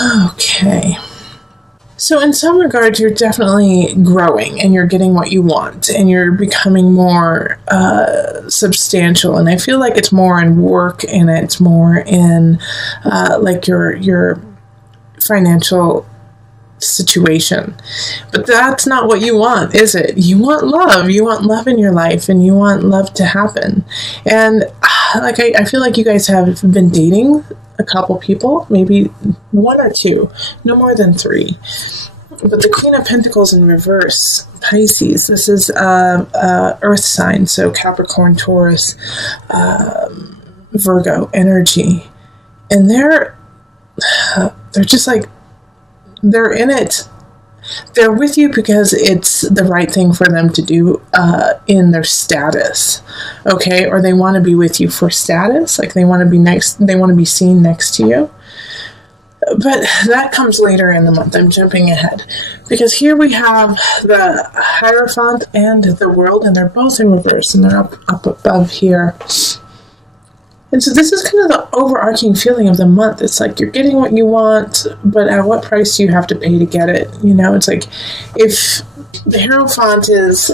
Okay. So in some regards, you're definitely growing and you're getting what you want and you're becoming more substantial. And I feel like it's more in work and it's more in like your financial situation. But that's not what you want, is it? You want love. You want love in your life and you want love to happen. And like I feel like you guys have been dating a couple people, maybe one or two, no more than three. But the Queen of Pentacles in reverse, Pisces, this is earth sign, so Capricorn, Taurus, Virgo energy. And they're just like, they're in it. They're with you because it's the right thing for them to do in their status, okay? Or they want to be with you for status, like they want to be seen next to you. But that comes later in the month. I'm jumping ahead because here we have the Hierophant and the World, and they're both in reverse, and they're up above here. And so this is kind of the overarching feeling of the month. It's like you're getting what you want, but at what price do you have to pay to get it? You know, it's like if the Hierophant is,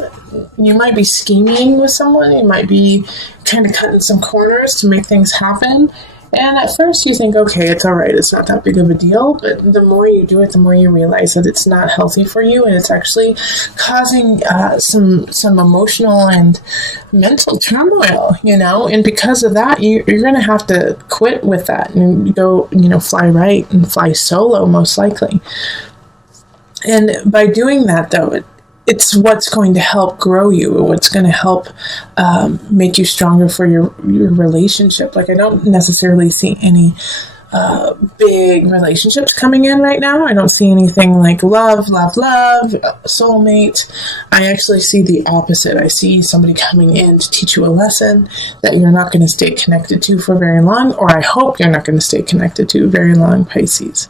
you might be scheming with someone, you might be kind of cutting some corners to make things happen. And at first you think, okay, it's all right, it's not that big of a deal. But the more you do it, the more you realize that it's not healthy for you. And it's actually causing some emotional and mental turmoil, you know. And because of that, you're going to have to quit with that and go, you know, fly right and fly solo, most likely. And by doing that, though, it's what's going to help grow you, what's going to help make you stronger for your relationship. Like, I don't necessarily see any big relationships coming in right now. I don't see anything like love, soulmate. I actually see the opposite. I see somebody coming in to teach you a lesson that you're not going to stay connected to for very long, or I hope you're not going to stay connected to very long, Pisces.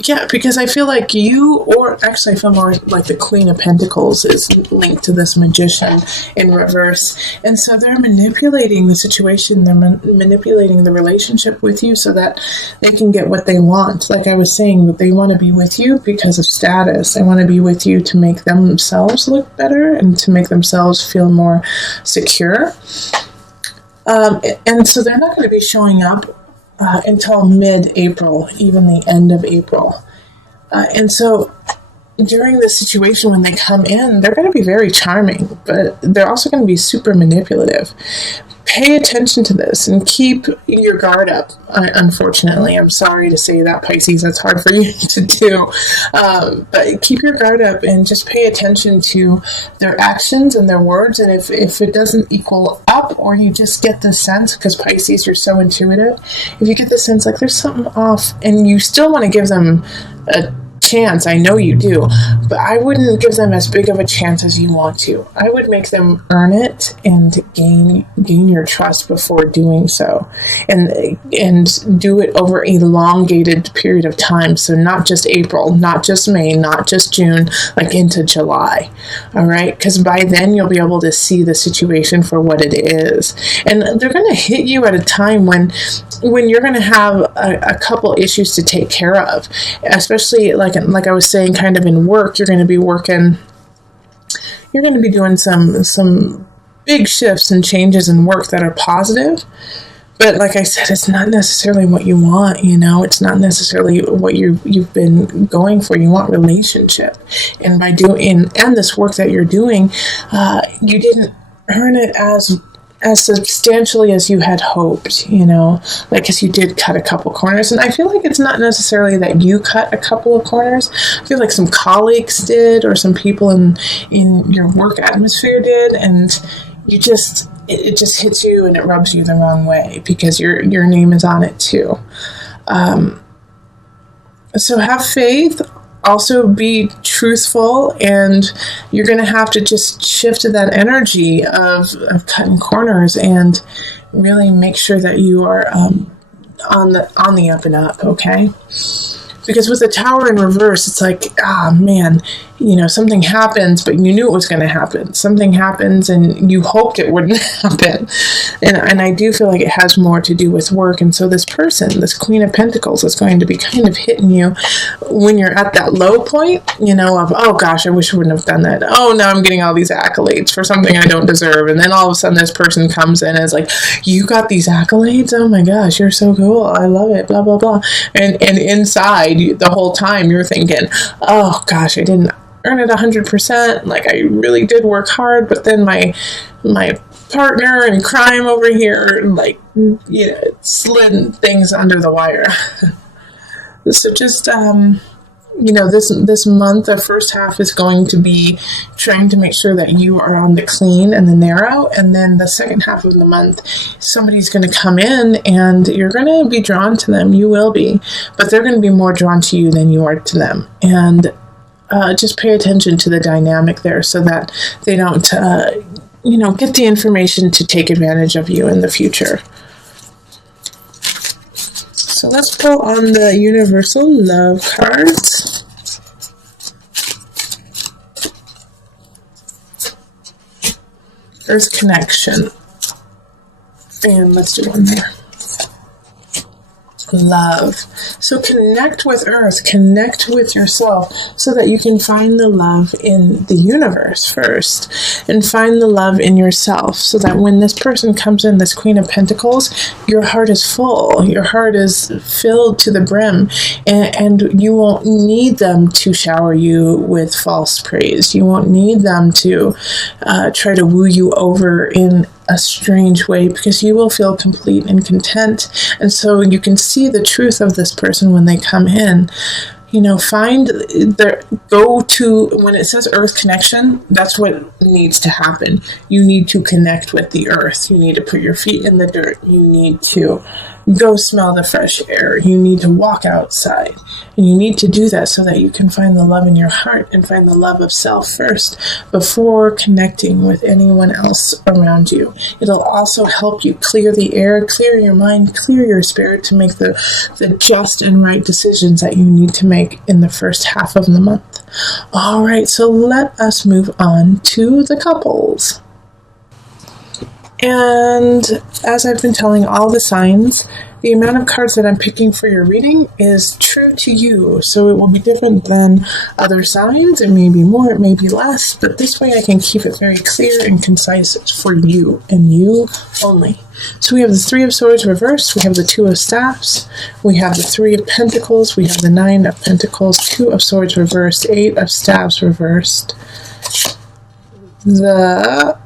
Yeah, because I feel like you, or actually I feel more like the Queen of Pentacles is linked to this Magician in reverse. And so they're manipulating the situation, they're manipulating the relationship with you so that they can get what they want. Like I was saying, they want to be with you because of status. They want to be with you to make themselves look better and to make themselves feel more secure. And so they're not going to be showing up until mid-April, even the end of April. And so during this situation, when they come in, they're going to be very charming, but they're also going to be super manipulative. Pay attention to this and keep your guard up. Unfortunately, I'm sorry to say that, Pisces, that's hard for you to do. But keep your guard up and just pay attention to their actions and their words. And if it doesn't equal up, or you just get the sense, because Pisces, you're so intuitive, if you get the sense like there's something off and you still want to give them a chance, I know you do, but I wouldn't give them as big of a chance as you want to. I would make them earn it and gain your trust before doing so, and do it over a elongated period of time. So not just April, not just May, not just June, like into July. All right, because by then you'll be able to see the situation for what it is, and they're going to hit you at a time when you're going to have a couple issues to take care of, especially like I was saying, kind of in work. You're going to be doing some big shifts and changes in work that are positive. But like I said, it's not necessarily what you want, you know. It's not necessarily what you've been going for. You want relationship. And by doing this work that you're doing, you didn't earn it as substantially as you had hoped, you know, like, because you did cut a couple corners. And I feel like it's not necessarily that you cut a couple of corners. I feel like some colleagues did, or some people in your work atmosphere did, and you just, it just hits you and it rubs you the wrong way because your name is on it too. So have faith. Also be truthful, and you're going to have to just shift to that energy of cutting corners and really make sure that you are on the up and up, okay? Because with the Tower in reverse, it's like, man, something happens, but you knew it was going to happen. Something happens and you hoped it wouldn't happen. And I do feel like it has more to do with work. And so this person, this Queen of Pentacles, is going to be kind of hitting you when you're at that low point, of, oh gosh, I wish I wouldn't have done that. Oh, now I'm getting all these accolades for something I don't deserve. And then all of a sudden this person comes in and is like, you got these accolades? Oh my gosh, you're so cool. I love it, blah, blah, blah. And inside the whole time you're thinking, oh gosh, I didn't earn it 100%. Like, I really did work hard, but then my partner in crime over here, slid things under the wire. So just, this month, the first half is going to be trying to make sure that you are on the clean and the narrow. And then the second half of the month, somebody's going to come in and you're going to be drawn to them. You will be, but they're going to be more drawn to you than you are to them. And just pay attention to the dynamic there so that they don't, get the information to take advantage of you in the future. So let's pull on the Universal Love cards. Earth Connection. And let's do one there. Love. So connect with Earth, connect with yourself so that you can find the love in the universe first and find the love in yourself so that when this person comes in, this Queen of Pentacles, your heart is full, your heart is filled to the brim, and you won't need them to shower you with false praise. You won't need them to try to woo you over in a strange way, because you will feel complete and content. And so you can see the truth of this person when they come in. Go to, when it says Earth Connection, that's what needs to happen. You need to connect with the earth. You need to put your feet in the dirt. You need to go smell the fresh air. You need to walk outside. And you need to do that so that you can find the love in your heart and find the love of self first before connecting with anyone else around you. It'll also help you clear the air, clear your mind, clear your spirit to make the just and right decisions that you need to make in the first half of the month. All right, so let us move on to the couples. And as I've been telling all the signs, the amount of cards that I'm picking for your reading is true to you. So it will be different than other signs. It may be more, it may be less, but this way I can keep it very clear and concise for you and you only. So we have the Three of Swords reversed, we have the Two of Staffs, we have the Three of Pentacles, we have the Nine of Pentacles, Two of Swords reversed, Eight of Staffs reversed, the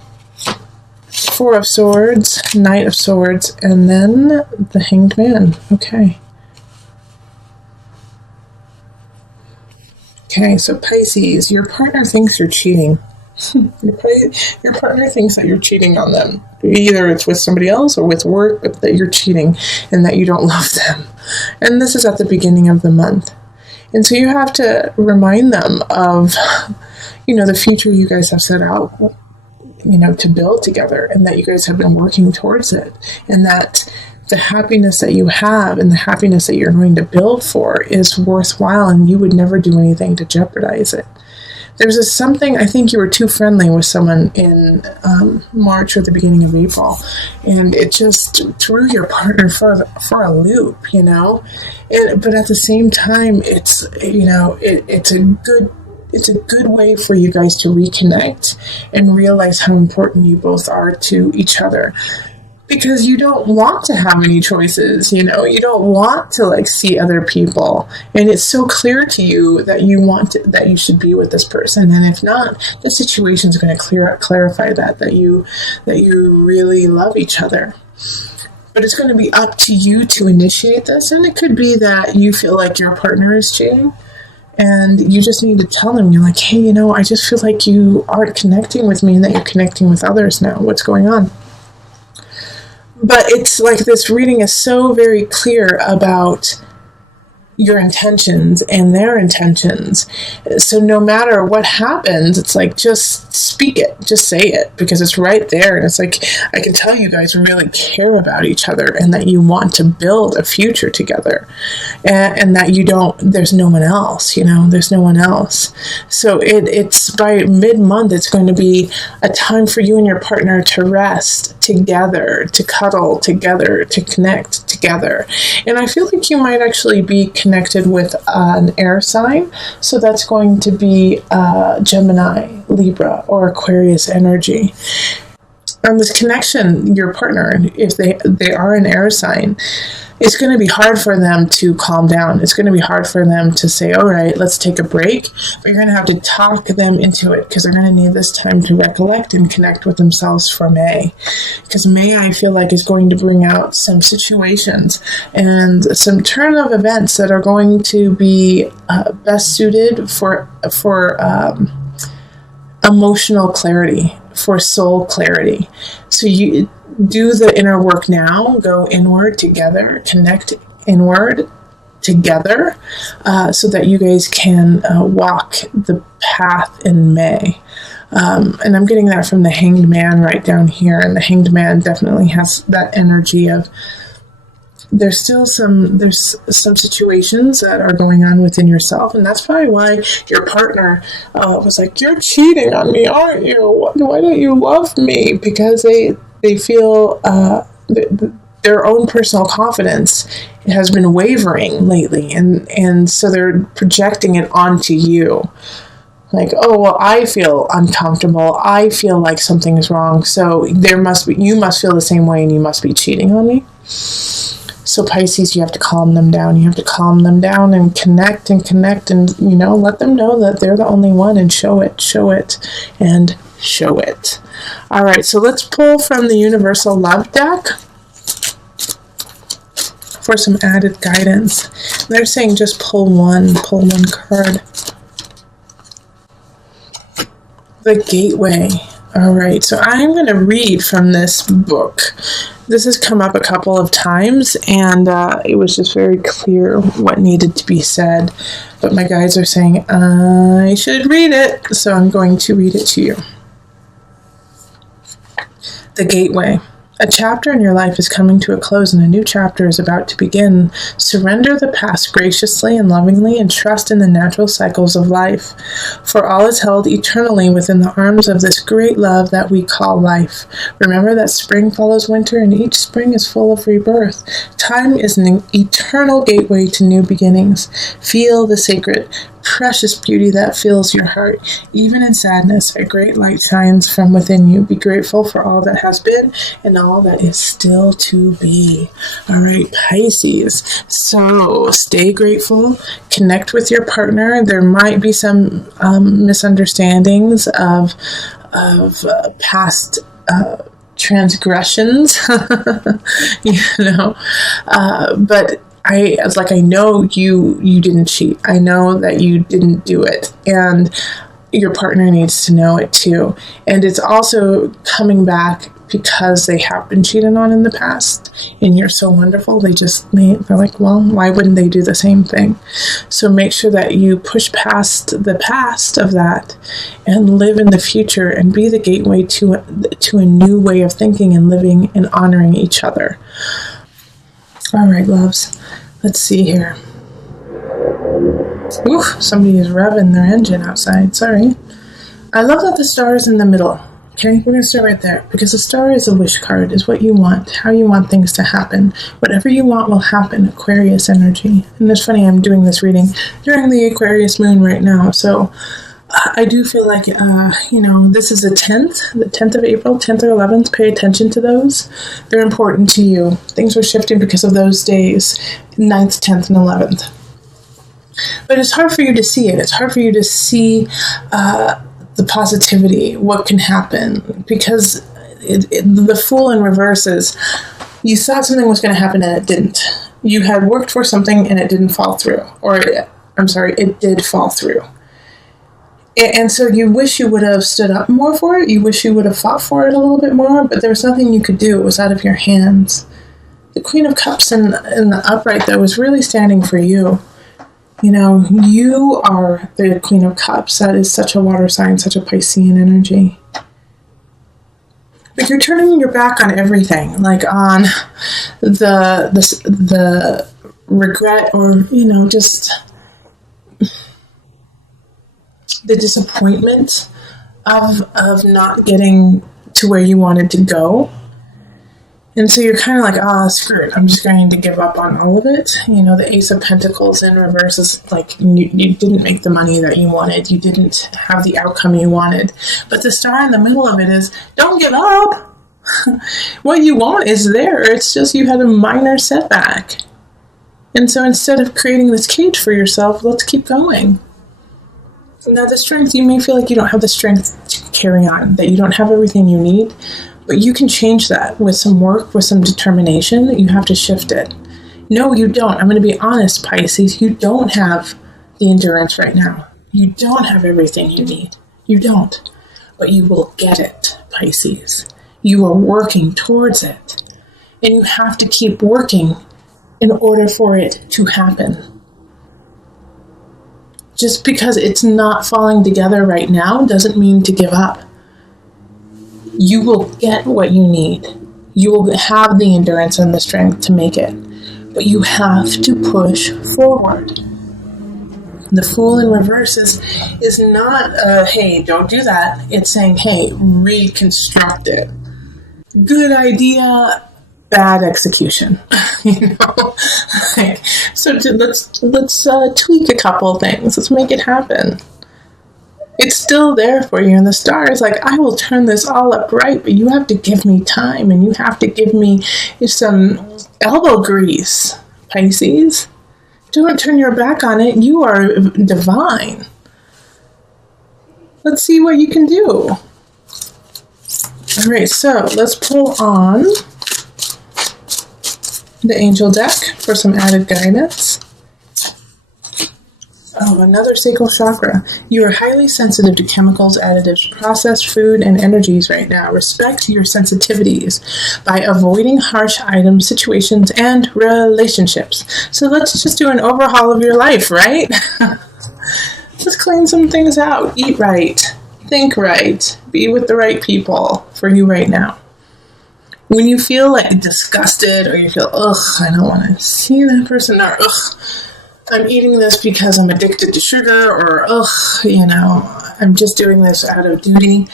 Four of Swords, Knight of Swords, and then the Hanged Man. Okay, so Pisces, your partner thinks you're cheating. Your partner thinks that you're cheating on them. Either it's with somebody else or with work, but that you're cheating and that you don't love them. And this is at the beginning of the month. And so you have to remind them of, the future you guys have set out, to build together, and that you guys have been working towards it, and that the happiness that you have and the happiness that you're going to build for is worthwhile, and you would never do anything to jeopardize it. There's something, I think you were too friendly with someone in March or the beginning of April, and it just threw your partner for a loop, but at the same time, it's it's a good way for you guys to reconnect and realize how important you both are to each other. Because you don't want to have any choices, you don't want to see other people. And it's so clear to you that that you should be with this person. And if not, the situation is going to clarify that you really love each other. But it's going to be up to you to initiate this. And it could be that you feel like your partner is cheating. And you just need to tell them, you're like, hey, I just feel like you aren't connecting with me and that you're connecting with others now. What's going on? But it's like this reading is so very clear about your intentions and their intentions. So no matter what happens, it's like, just speak it, just say it, because it's right there. And it's like, I can tell you guys really care about each other and that you want to build a future together, and that you don't, there's no one else, there's no one else. So it's by mid-month, it's going to be a time for you and your partner to rest together, to cuddle together, to connect together. And I feel like you might actually be connected with an air sign. So that's going to be Gemini, Libra, or Aquarius energy. And this connection, your partner, if they are an air sign, it's going to be hard for them to calm down. It's going to be hard for them to say, all right, let's take a break. But you're going to have to talk them into it, because they're going to need this time to recollect and connect with themselves for May. Because May, I feel like, is going to bring out some situations and some turn of events that are going to be best suited for emotional clarity, for soul clarity. So you do the inner work now, go inward together, connect inward together, so that you guys can walk the path in May. And I'm getting that from the Hanged Man right down here. And the Hanged Man definitely has that energy of, there's some situations that are going on within yourself, and that's probably why your partner was like, you're cheating on me, aren't you? Why don't you love me? Because they feel their own personal confidence has been wavering lately, and so they're projecting it onto you. Like, oh, well, I feel uncomfortable. I feel like something is wrong. So you must feel the same way, and you must be cheating on me. So Pisces, you have to calm them down. You have to calm them down and connect and let them know that they're the only one, and show it, and show it. All right, so let's pull from the Universal Love deck for some added guidance. They're saying just pull one card. The Gateway. All right, so I'm going to read from this book. This has come up a couple of times, and it was just very clear what needed to be said. But my guides are saying I should read it, so I'm going to read it to you. The Gateway. A chapter in your life is coming to a close, and a new chapter is about to begin. Surrender the past graciously and lovingly, and trust in the natural cycles of life. For all is held eternally within the arms of this great love that we call life. Remember that spring follows winter, and each spring is full of rebirth. Time is an eternal gateway to new beginnings. Feel the sacred, precious beauty that fills your heart. Even in sadness, a great light shines from within you. Be grateful for all that has been and all that is still to be. All right, Pisces. So stay grateful. Connect with your partner. There might be some misunderstandings of past transgressions, but I know you didn't cheat. I know that you didn't do it, and your partner needs to know it too. And it's also coming back because they have been cheated on in the past, and you're so wonderful. They're like, well, why wouldn't they do the same thing? So make sure that you push past the past of that and live in the future and be the gateway to a new way of thinking and living and honoring each other. All right, loves. Let's see here. Ooh, somebody is revving their engine outside. Sorry. I love that the star is in the middle. Okay, we're going to start right there, because the star is a wish card, is what you want, how you want things to happen. Whatever you want will happen, Aquarius energy. And it's funny, I'm doing this reading during the Aquarius moon right now, so I do feel like, this is the 10th of April, 10th or 11th. Pay attention to those. They're important to you. Things are shifting because of those days, 9th, 10th, and 11th. But it's hard for you to see it. It's hard for you to see the positivity, what can happen, because the Fool in reverse is, you thought something was going to happen and it didn't. You had worked for something and it didn't fall through. It did fall through. And so you wish you would have stood up more for it. You wish you would have fought for it a little bit more, but there was nothing you could do. It was out of your hands. The Queen of Cups in the upright, though, was really standing for you. You know, you are the Queen of Cups. That is such a water sign, such a Piscean energy. But you're turning your back on everything, like on the regret, or, you know, just the disappointment of not getting to where you wanted to go. And so you're kind of like, screw it. I'm just going to give up on all of it. You know, the Ace of Pentacles in reverse is like you didn't make the money that you wanted. You didn't have the outcome you wanted. But the star in the middle of it is, don't give up. What you want is there. It's just you had a minor setback. And so instead of creating this cage for yourself, let's keep going. Now, the strength, you may feel like you don't have the strength to carry on, that you don't have everything you need. But you can change that with some work, with some determination. You have to shift it. No, you don't. I'm going to be honest, Pisces. You don't have the endurance right now. You don't have everything you need. You don't. But you will get it, Pisces. You are working towards it. And you have to keep working in order for it to happen. Just because it's not falling together right now doesn't mean to give up. You will get what you need. You will have the endurance and the strength to make it. But you have to push forward. The Fool in reverse is not, hey, don't do that. It's saying, hey, reconstruct it. Good idea, bad execution. You know? So let's tweak a couple things. Let's make it happen. It's still there for you, and the star is like, I will turn this all up right, but you have to give me time, and you have to give me some elbow grease, Pisces. Don't turn your back on it. You are divine. Let's see what you can do. All right, so let's pull on the angel deck for some added guidance. Oh, another sacral chakra. You are highly sensitive to chemicals, additives, processed food, and energies right now. Respect your sensitivities by avoiding harsh items, situations, and relationships. So let's just do an overhaul of your life, right? Let's clean some things out. Eat right. Think right. Be with the right people for you right now. When you feel like disgusted, or you feel, I don't want to see that person, or I'm eating this because I'm addicted to sugar, or, I'm just doing this out of duty.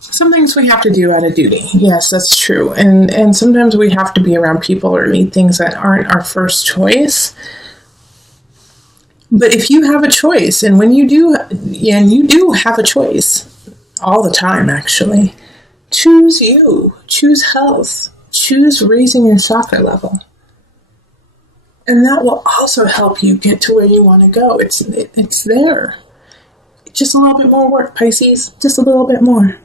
Some things we have to do out of duty. Yes, that's true. And sometimes we have to be around people or eat things that aren't our first choice. But if you have a choice, and when you do, and you do have a choice all the time, actually, choose you, choose health, choose raising your chakra level. And that will also help you get to where you want to go. It's there. Just a little bit more work, Pisces. Just a little bit more.